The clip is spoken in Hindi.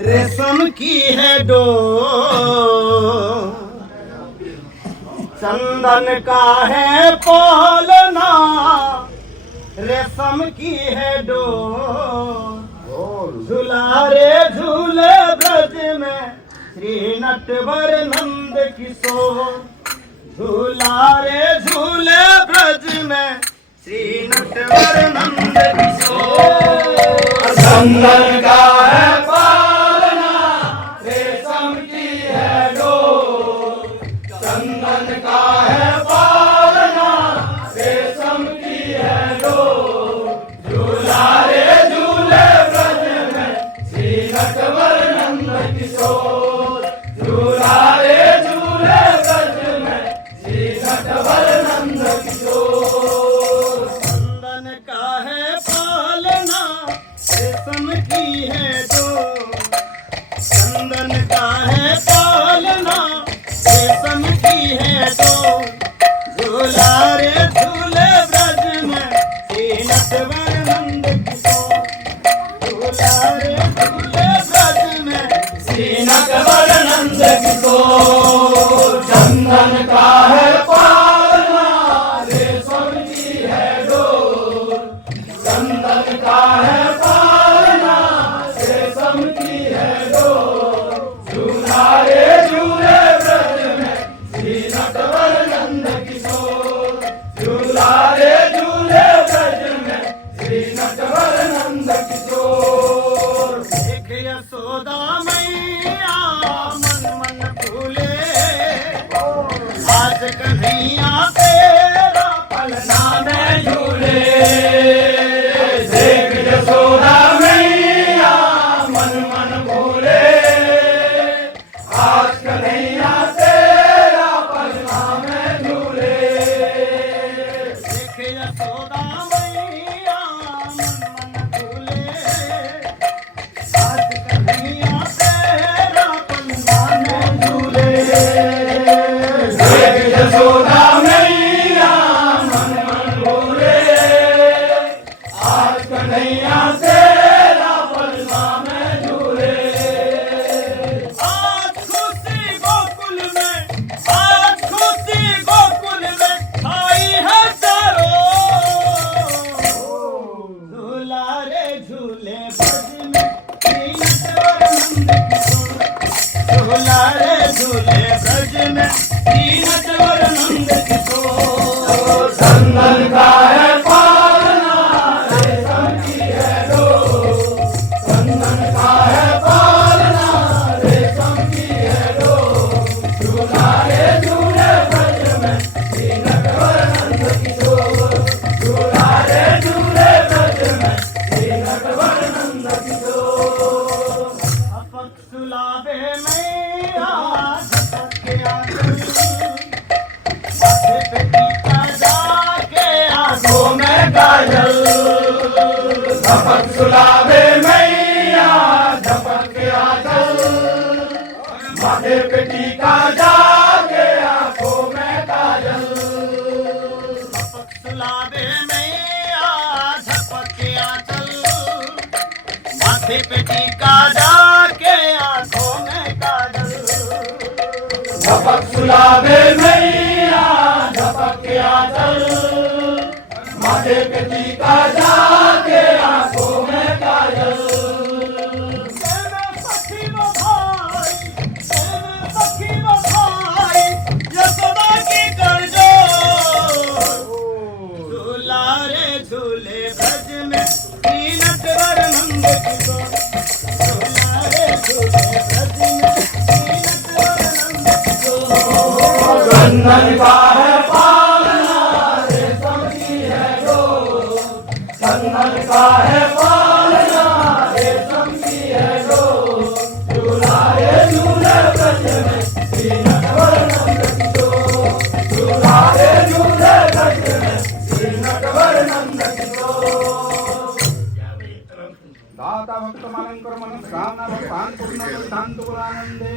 रेशम की है डोर, चंदन का है पौलना, रेशम की है डोर, झूला रे झूले ब्रज में श्री नटवर नंद किशोर, झूला रे झूले ब्रज में श्री नटवर नंद किशोर। चंदन का है पालना, रेशम की है डोर, चंदन का है पालना, रेशम की है डोर, झूला रे झूले ब्रज में श्री नटवर नंद किशोर, झूला रे झूले ब्रज में श्री नटवर नंद किशोर। चंदन का है पालना, रेशम की है डोर, चंदन का है पालना, रेशम की है डोर, झूला रे झूले ब्रज में श्री नटवर नंद किशोर, झूला रे झूले ब्रज में श्री नटवर नंद किशोर। चंदन का है पालना, रेशम की है डोर, चंदन का है पालना, रेशम की है डोर, झूला रे झूले ब्रज में श्री नटवर नंद किशोर, झूला रे झूले ब्रज में श्री नटवर नंद किशोर। देख यशोदा मैया मन मन फूले, आज कन्हैया तेरा पलना में झूले, देख यशोदा मैया मन मन भूले, आज कन्हैया तेरा पलना में झूले। देख यशोदा मैया मन मन फूले, आज कन्हैया तेरा पलना में झूले, देख यशोदा मैया मन मन भूले, आज कन्हैया तेरा पलना में झूले। आज खुशी गोकुल में, आज खुशी गोकुल में आई है चारों, झूला रे झूले ब्रज में श्री नटवर नंद किशोर, झूला रे झूले ब्रज में श्री नटवर नंद किशोर। चंदन का है पालना, रेशम की है डोर, चंदन का है पालना, रेशम की है डोर, झूला रे झूले ब्रज में श्री नटवर नंद किशोर, झूला रे झूले ब्रज में श्री नटवर नंद किशोर। अपक सुलावे मैया झपक के आंचल, माथे पे टीका जाके आंखों में काजल, झपक सुलावे मैया झपक के आंचल, माथे पे टीका जाके आंखों में काजल, अपक सुलावे मैया झपक के आंचल, माथे पे टीका जाके आंखों में काजल, झपक सुलावे मैया झपक के आंचल, माथे पे टीका जाके आंखों में काजल। तेरे सखी व भाई, तेरे सखी व भाई, यशोदा की करजोर, झूला रे झूले ब्रज में श्री नटवर नंद किशोर, झूला रे झूले ब्रज में श्री नटवर नंद किशोर। चंदन का है पालना, रेशम की है डोर, चंदन का है पालना, रेशम की है डोर, झूला रे झूले ब्रज में श्री नटवर नंद किशोर, झूला रे झूले ब्रज में श्री नटवर नंद किशोर। दाता भक्त मालंकर मन कामना भगवान पूर्ण शांत पुरानंदे